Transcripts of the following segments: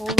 Oi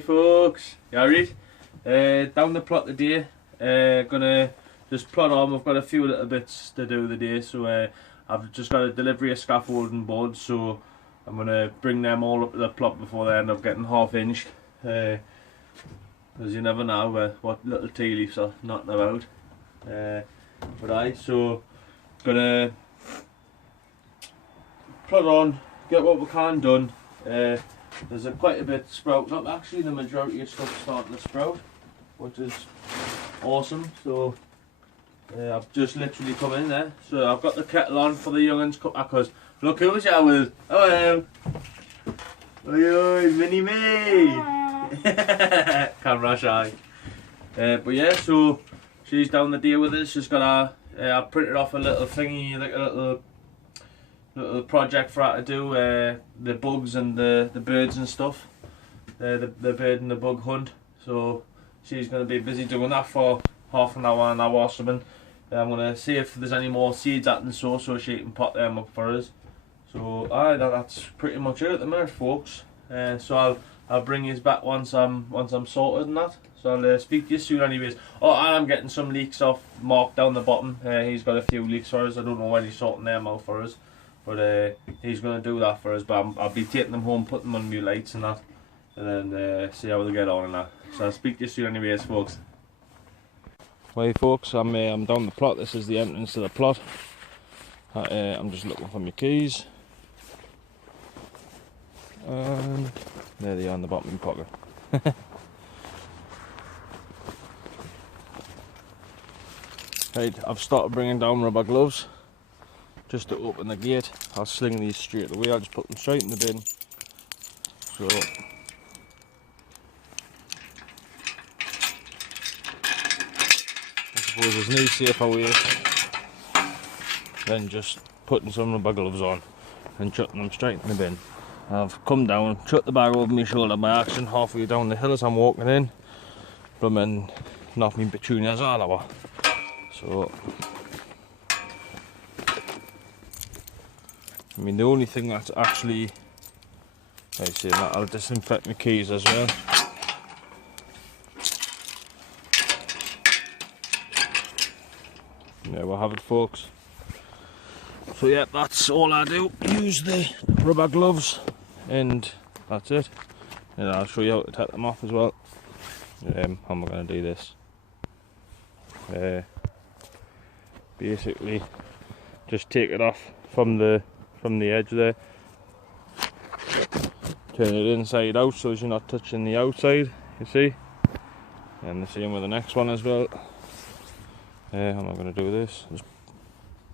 folks, you alright? Down the plot today, gonna just plot on. We've got a few little bits to do today, so I've just got a delivery of scaffolding boards, so I'm gonna bring them all up to the plot before they end up getting half-inched, because you never know what little tea leaves are knotting about. So gonna plot on, get what we can done. There's quite a bit sprouting up. Actually, the majority of stuff's starting to sprout, which is awesome. So I've just literally come in there. So I've got the kettle on for the young'uns because look who's here with. Hello. Oi, mini me. Camera shy. But yeah, so she's down the day with us. She's got I printed off a little thingy, like a little project for her to do, the bugs and the birds and stuff, the bird and the bug hunt. So she's going to be busy doing that for half an hour or something. I'm going to see if there's any more seeds I can sow so she can pot them up for us. So that's pretty much it at the minute, folks. So I'll bring you back once I'm sorted and that. So I'll speak to you soon anyways. Oh, and I'm getting some leeks off Mark down the bottom. He's got a few leeks for us. I don't know when he's sorting them out for us, but he's going to do that for us. But I'll be taking them home, putting them on new lights and that, and then see how they get on and that. So I'll speak to you soon anyways, folks. Well folks, I'm down the plot. This is the entrance to the plot. I'm just looking for my keys. And there they are in the bottom of my pocket. Right, I've started bringing down rubber gloves just to open the gate. I'll sling these straight away. I'll just put them straight in the bin. So I suppose there's no safer way than just putting some rubber gloves on and chucking them straight in the bin. I've come down, chucked the bag over my shoulder by accident halfway down the hill as I'm walking in. Blooming knocked me petunias all over. So I mean, the only thing that's actually, like saying that, I'll disinfect my keys as well. There we have it, folks. So yeah, that's all I do. Use the rubber gloves, and that's it. And I'll show you how to take them off as well. How am I going to do this? Basically, just take it off from the edge there. Turn it inside out so you're not touching the outside. You see, and the same with the next one as well. How am I going to do this?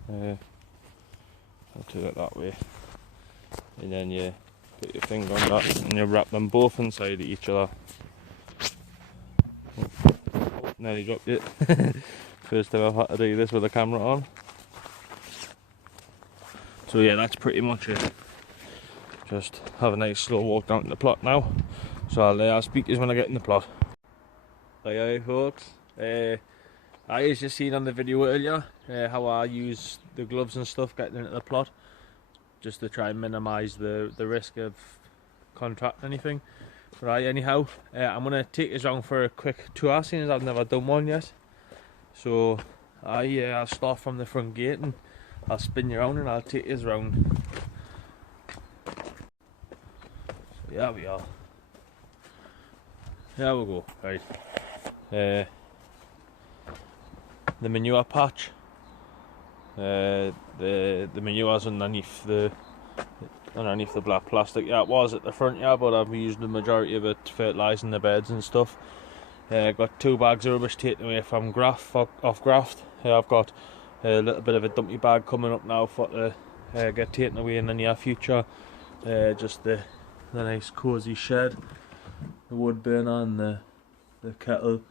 I'll do it that way, and then you put your finger on that and you wrap them both inside of each other. Oh, nearly dropped it. First time I've had to do this with the camera on. So yeah, that's pretty much it. Just have a nice slow walk down to the plot now. So I'll speak to you when I get in the plot. Hi folks. As you seen on the video earlier, how I use the gloves and stuff getting into the plot, just to try and minimise the risk of contracting anything. Right, anyhow, I'm going to take us around for a quick tour, seeing as I've never done one yet. So I'll start from the front gate and I'll spin you around and I'll take us around. So here we are. Here we go. Right. The manure patch. The manure's underneath the black plastic. Yeah, it was at the front, yeah, but I've used the majority of it fertilising the beds and stuff. Got 2 bags of rubbish taken away from off graft. I've got a little bit of a dumpy bag coming up now for get taken away in the near future. Just the nice cosy shed, the wood burner and the kettle,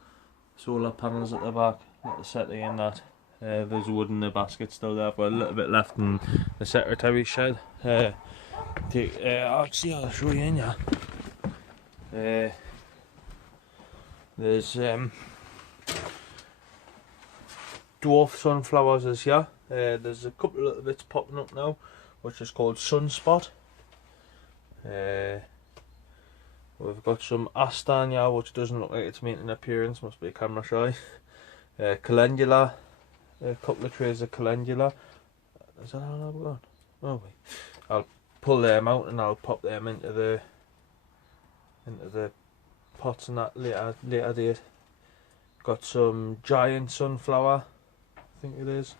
solar panels at the back, little settee in that. There's wood in the basket still there, but a little bit left in the secretary shed. I'll show you in here. There's dwarf sunflowers is here. There's a couple of little bits popping up now, which is called sunspot. We've got some astania, which doesn't look like it's making an appearance, must be a camera shy. Calendula, a couple of trays of calendula. Is that all I've got? Oh wait. I'll pull them out and I'll pop them into the pots and that later date. Got some giant sunflower, I think it is.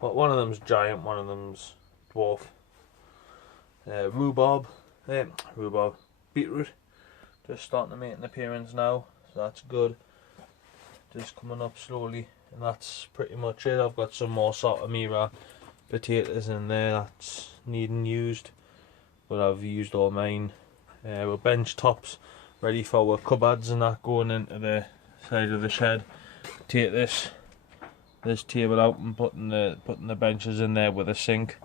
But one of them's giant, one of them's dwarf. Beetroot, just starting to make an appearance now, so that's good. Just coming up slowly, and that's pretty much it. I've got some more Saltamira potatoes in there that's needing used, but I've used all mine. We're bench tops ready for our cupboards and that going into the side of the shed. Take this table out and putting the benches in there with a sink,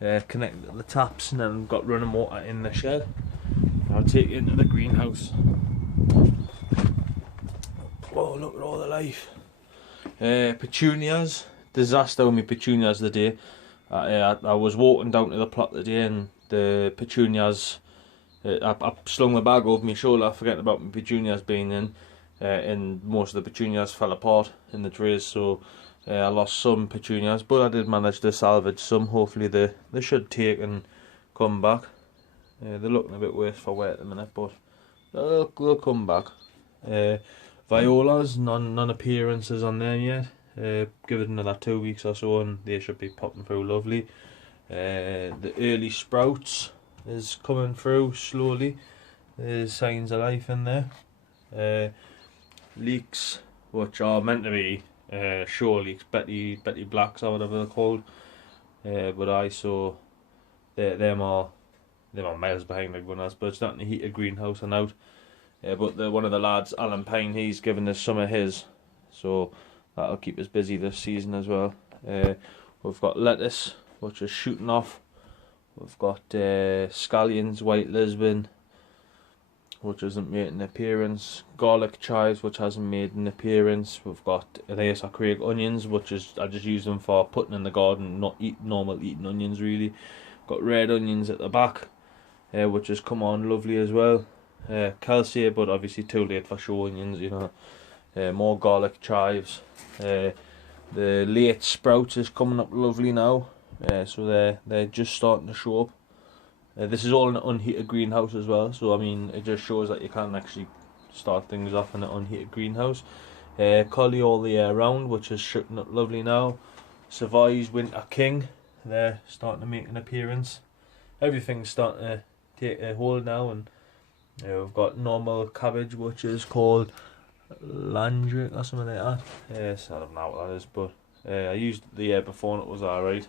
connected to the taps, and then got running water in the shed. I'll take it into the greenhouse. Whoa, look at all the life. Petunias, disaster with my petunias today. I was walking down to the plot today and the petunias, I slung the bag over my shoulder forgetting about my petunias being in, and most of the petunias fell apart in the trays, so I lost some petunias, but I did manage to salvage some. Hopefully they should take and come back. They're looking a bit worse for wear at the minute, but they'll come back. Violas, none appearances on them yet. Give it another 2 weeks or so and they should be popping through lovely. The early sprouts is coming through slowly. There's signs of life in there. Leeks, which are meant to be shore leeks, Betty Blacks or whatever they're called. But I saw them are miles behind everyone else, but it's not in the heated greenhouse and out. But one of the lads, Alan Pine, he's given us some of his, so that'll keep us busy this season as well. We've got lettuce, which is shooting off. We've got scallions, white Lisbon, which hasn't made an appearance. Garlic chives, which hasn't made an appearance. We've got Athea Craig onions, which is I just use them for putting in the garden, not normal eating onions really. Got red onions at the back, which has come on lovely as well. Kelsey, but obviously too late for show onions, you know. More garlic chives. The late sprouts is coming up lovely now, so they're just starting to show up. This is all in an unheated greenhouse as well, so I mean it just shows that you can actually start things off in an unheated greenhouse. Collie all the year round, which is shooting up lovely now. Savoy's Winter King, they're starting to make an appearance. Everything's starting to take a hold now, and we've got normal cabbage, which is called Landrick or something like that. Yes, I don't know what that is, but I used it the year before and it was alright.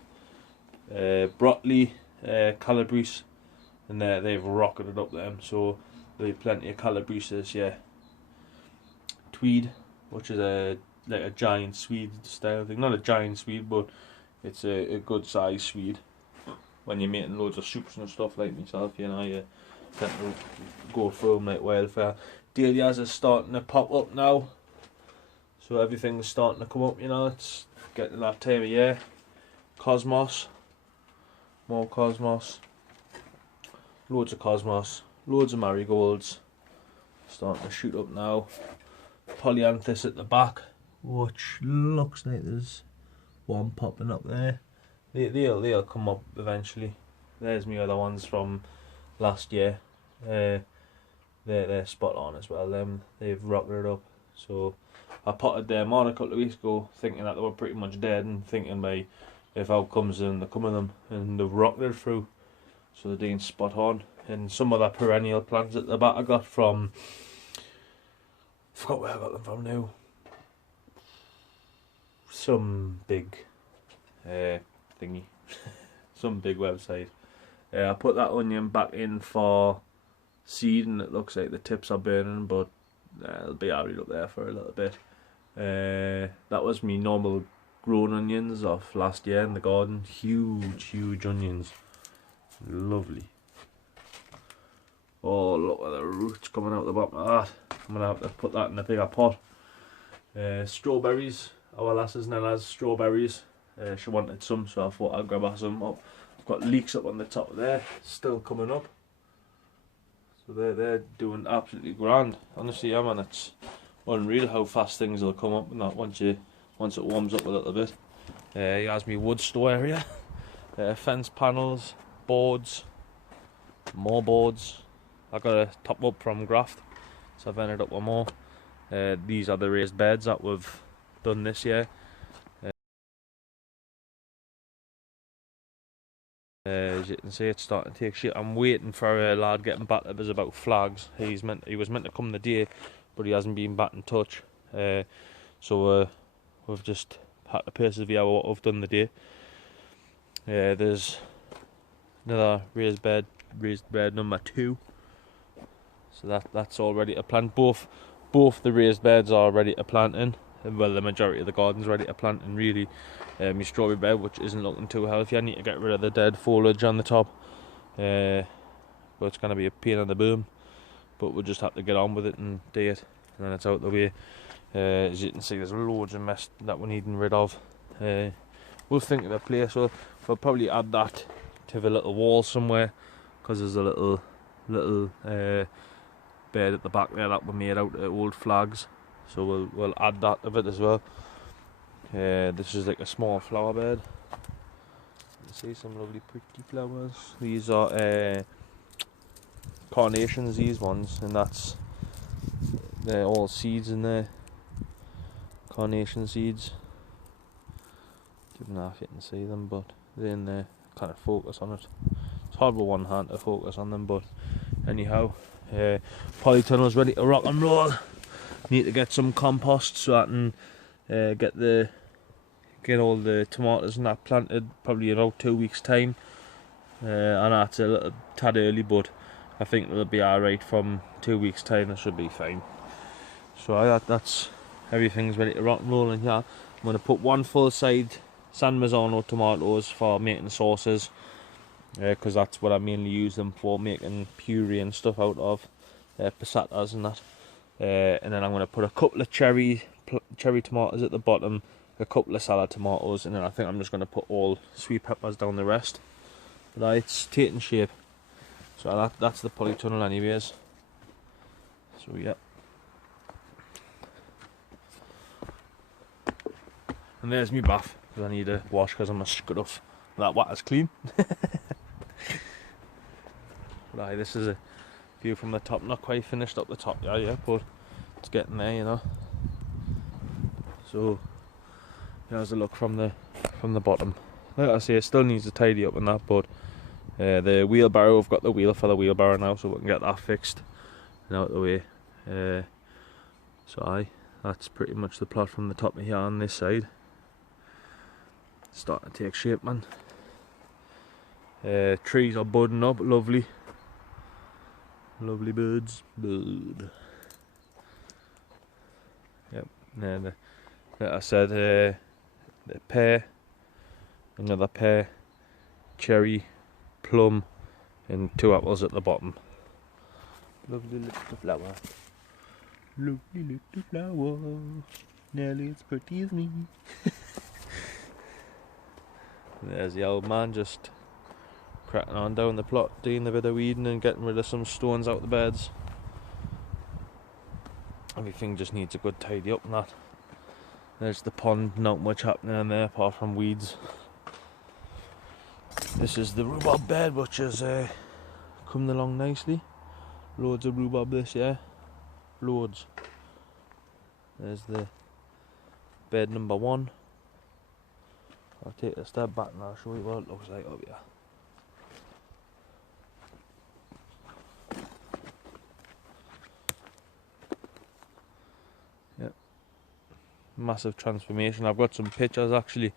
Broccoli, Calabrese, and they've rocketed up them, so there'll be plenty of Calabrese this year. Tweed, which is like a giant Swede style thing. Not a giant Swede, but it's a good size Swede. When you're making loads of soups and stuff like myself, you know, you tend to go through them like wildfire. Dahlias are starting to pop up now, so everything's starting to come up, you know, it's getting that time of year. Cosmos, more cosmos, loads of cosmos, loads of marigolds, starting to shoot up now. Polyanthus at the back, which looks like there's one popping up there. They'll come up eventually. There's my other ones from last year. They're spot on as well. They've rocketed up. So I potted them on a couple of weeks ago, thinking that they were pretty much dead, and thinking if out comes in the come of them, and they've rocketed through. So they're doing spot on. And some other perennial plants at the back I got from, I forgot where I got them from now. Some big thingy. some big website. I put that onion back in for seed, and it looks like the tips are burning, but it'll be alright up there for a little bit. That was me normal grown onions off last year in the garden. Huge onions, lovely. Oh, look at the roots coming out the bottom of that. I'm gonna have to put that in a bigger pot. Strawberries, our lasses Nella's strawberries. She wanted some, so I thought I'd grab her some up. I've got leeks up on the top there, still coming up. So they're doing absolutely grand. Honestly, yeah, man, it's unreal how fast things will come up and that once it warms up a little bit. He has me wood store area, fence panels, boards, more boards. I got a top up from Graft, so I've ended up with more. These are the raised beds that we've done this year. As you can see, it's starting to take shape. I'm waiting for a lad getting back to us about flags. He was meant to come the day, but he hasn't been back in touch. So we've just had to persevere with what we've done the day. There's another raised bed number 2. So that's all ready to plant. Both the raised beds are ready to plant in. Well, the majority of the garden's ready to plant in, really. My strawberry bed, which isn't looking too healthy, I need to get rid of the dead foliage on the top. But it's going to be a pain in the boom. But we'll just have to get on with it and do it, and then it's out the way. As you can see, there's loads of mess that we're needing rid of. We'll think of a place. We'll probably add that to the little wall somewhere, because there's a little bed at the back there that we made out of old flags. So we'll add that to it as well. This is like a small flower bed. You can see some lovely pretty flowers. These are carnations, these ones, and they're all seeds in there. Carnation seeds. Don't know if you can see them, but they're in there. Kind of focus on it. It's hard with one hand to focus on them, but anyhow, polytunnel's ready to rock and roll. Need to get some compost so I can get all the tomatoes and that planted probably in about 2 weeks' time. And that's a little tad early, but I think it'll be alright from 2 weeks' time. It should be fine. So that's everything's ready to rock and roll in here. I'm going to put one full side San Marzano tomatoes for making sauces, because that's what I mainly use them for, making puree and stuff out of, passatas and that. And then I'm going to put a couple of cherry tomatoes at the bottom, a couple of salad tomatoes, and then I think I'm just going to put all sweet peppers down the rest. But it's taking shape. So that's the polytunnel anyways. So yeah. And there's my bath, because I need a wash because I'm a scruff. That water's clean. Right, this is a view from the top. Not quite finished up the top yet, but it's getting there, you know. So there's a look from the bottom. Like I say, it still needs to tidy up and that, but the wheelbarrow, I've got the wheel for the wheelbarrow now, so we can get that fixed and out of the way. So that's pretty much the plot from the top of here on this side. It's starting to take shape, man. Trees are budding up, lovely. Lovely birds. Bud. Yep. And like I said, the pear, another pear, cherry, plum, and 2 apples at the bottom. Lovely little flower. Lovely little flower. Nearly as pretty as me. There's the old man just cracking on down the plot, doing a bit of weeding and getting rid of some stones out the beds. Everything just needs a good tidy up and that. There's the pond, not much happening in there apart from weeds. This is the rhubarb bed, which has coming along nicely. Loads of rhubarb this year. Loads. There's the bed number 1. I'll take a step back and I'll show you what it looks like up here. Yep. Massive transformation. I've got some pictures actually.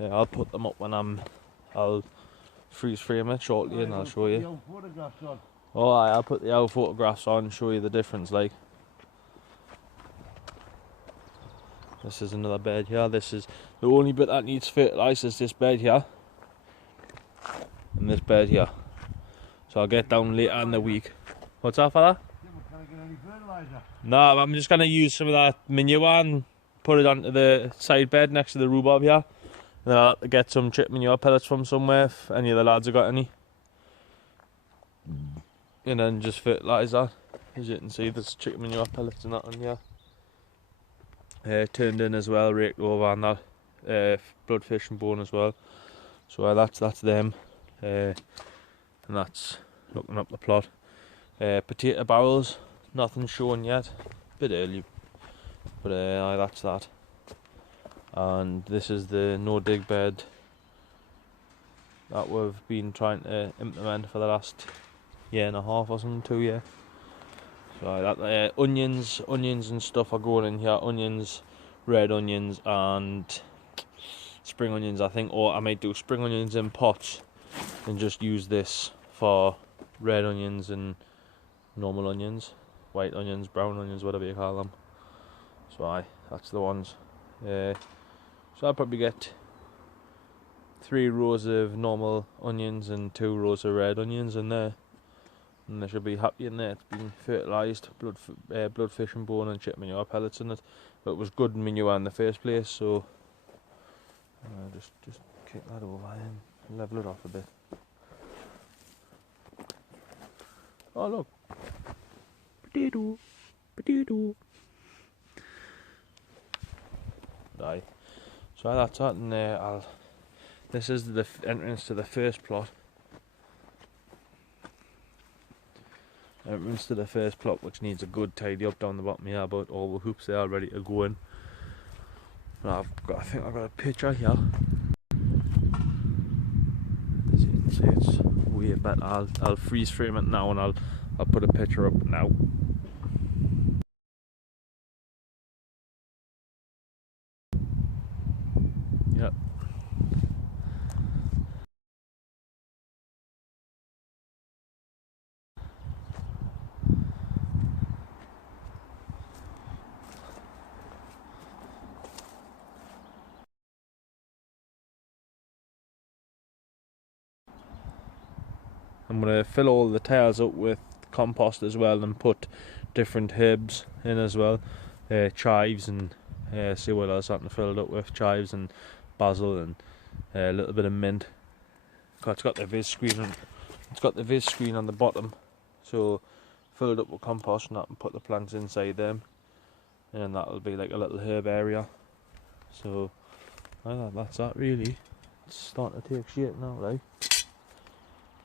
I'll put them up when I'll freeze frame it shortly and I'll show you. The old photographs on. Oh, I'll put the old photographs on and show you the difference. Like, this is another bed here. This is the only bit that needs fertilised is this bed here and this bed here. So I'll get down later in the week. What's that, fella? Can I get any fertiliser? No, I'm just gonna use some of that manure and put it onto the side bed next to the rhubarb here. And then I'll have to get some chip manure pellets from somewhere if any of the lads have got any. And then just fertilise that. As you can see, there's chicken manure pellets and that on here. Turned in as well, raked over, and that bloodfish and bone as well. So that's them. And that's looking up the plot. Potato barrels, nothing shown yet. Bit early, but that's that. And this is the no dig bed that we've been trying to implement for the last year and a half or something, 2 years. So that onions and stuff are going in here. Onions, red onions and spring onions, I think. Or I might do spring onions in pots and just use this for red onions and normal onions, white onions, brown onions, whatever you call them. So that's the ones. So I'll probably get 3 rows of normal onions and 2 rows of red onions in there. And they should be happy in there. It's been fertilised, bloodfish and bone and chip manure pellets in it. But it was good manure in the first place, so just kick that over and level it off a bit. Oh look, potato. Right. So that's that, and this is the entrance to the first plot. Entrance to the first plot, which needs a good tidy up down the bottom here, but all the hoops there are ready to go in. And I think I've got a picture here. As you can see, it's way better. I'll freeze frame it now, and I'll put a picture up now. Yep. I'm going to fill all the tiles up with compost as well and put different herbs in as well. Chives and see what else I can fill it up with. Chives and basil and a little bit of mint. It's got the viz screen on, on the bottom, so fill it up with compost and that and put the plants inside them, and that'll be like a little herb area. So that's that really. It's starting to take shape now, right?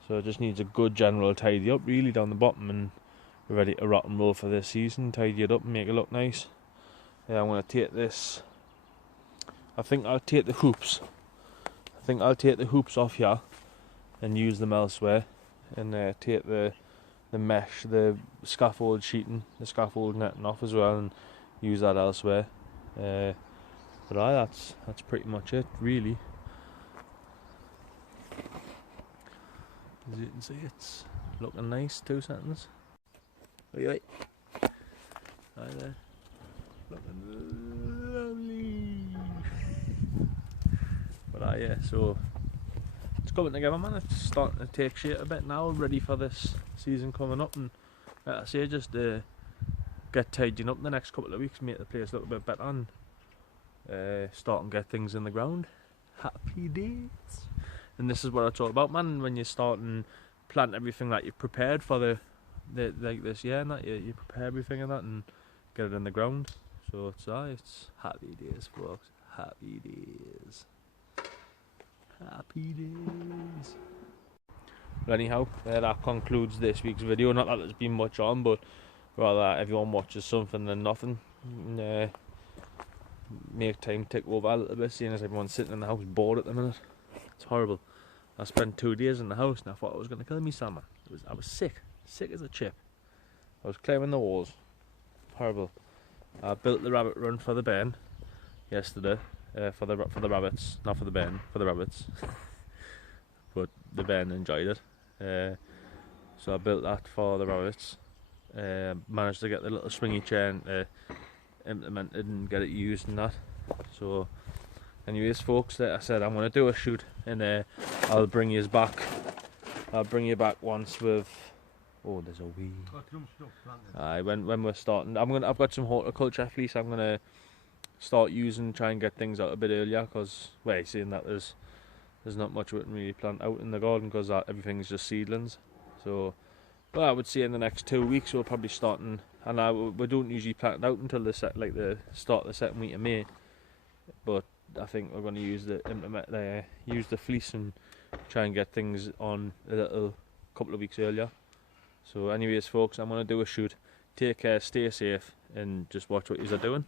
So it just needs a good general tidy up really down the bottom, and we're ready to rock and roll for this season. Tidy it up and make it look nice. I'm going to take this, I think I'll take the hoops off here and use them elsewhere, and take the mesh, the scaffold sheeting, the scaffold netting off as well, and use that elsewhere. But that's pretty much it really. As you can see, it's looking nice. 2 seconds. Right there. Looking lovely. But yeah, so it's coming together, man. It's starting to take shape a bit now, ready for this season coming up, and like I say, just get tidying up the next couple of weeks, make the place a little bit better, and start and get things in the ground. Happy days. And this is what I talk about, man. When you start and plant everything that you've prepared for the like this year, and that you prepare everything and that, and get it in the ground. So it's happy days, folks. Happy days. Happy days. But anyhow, that concludes this week's video. Not that there's been much on, but rather everyone watches something than nothing. And, make time tick over a little bit, seeing as everyone's sitting in the house bored at the minute. It's horrible. I spent 2 days in the house and I thought I was going to kill me, Sam. I was sick as a chip. I was climbing the walls. Horrible. I built the rabbit run for the Ben yesterday. For the rabbits, not for the Ben, for the rabbits. but the Ben enjoyed it. So I built that for the rabbits. Managed to get the little swingy chain implemented and get it used and that. So anyways folks, like I said, I'm going to do a shoot and I'll bring you back. I'll bring you back once with... Oh, there's a wee... Got some stuff planted. When we're starting, I've got some horticulture fleece. I'm gonna start using, try and get things out a bit earlier, because seeing that there's not much we can really plant out in the garden because everything's just seedlings. So, but I would say in the next 2 weeks we'll probably starting, and we don't usually plant out until the start of the second week of May. But I think we're going to use the fleece and try and get things on a little couple of weeks earlier. So anyways folks, I'm going to do a shoot. Take care, stay safe, and just watch what you're doing.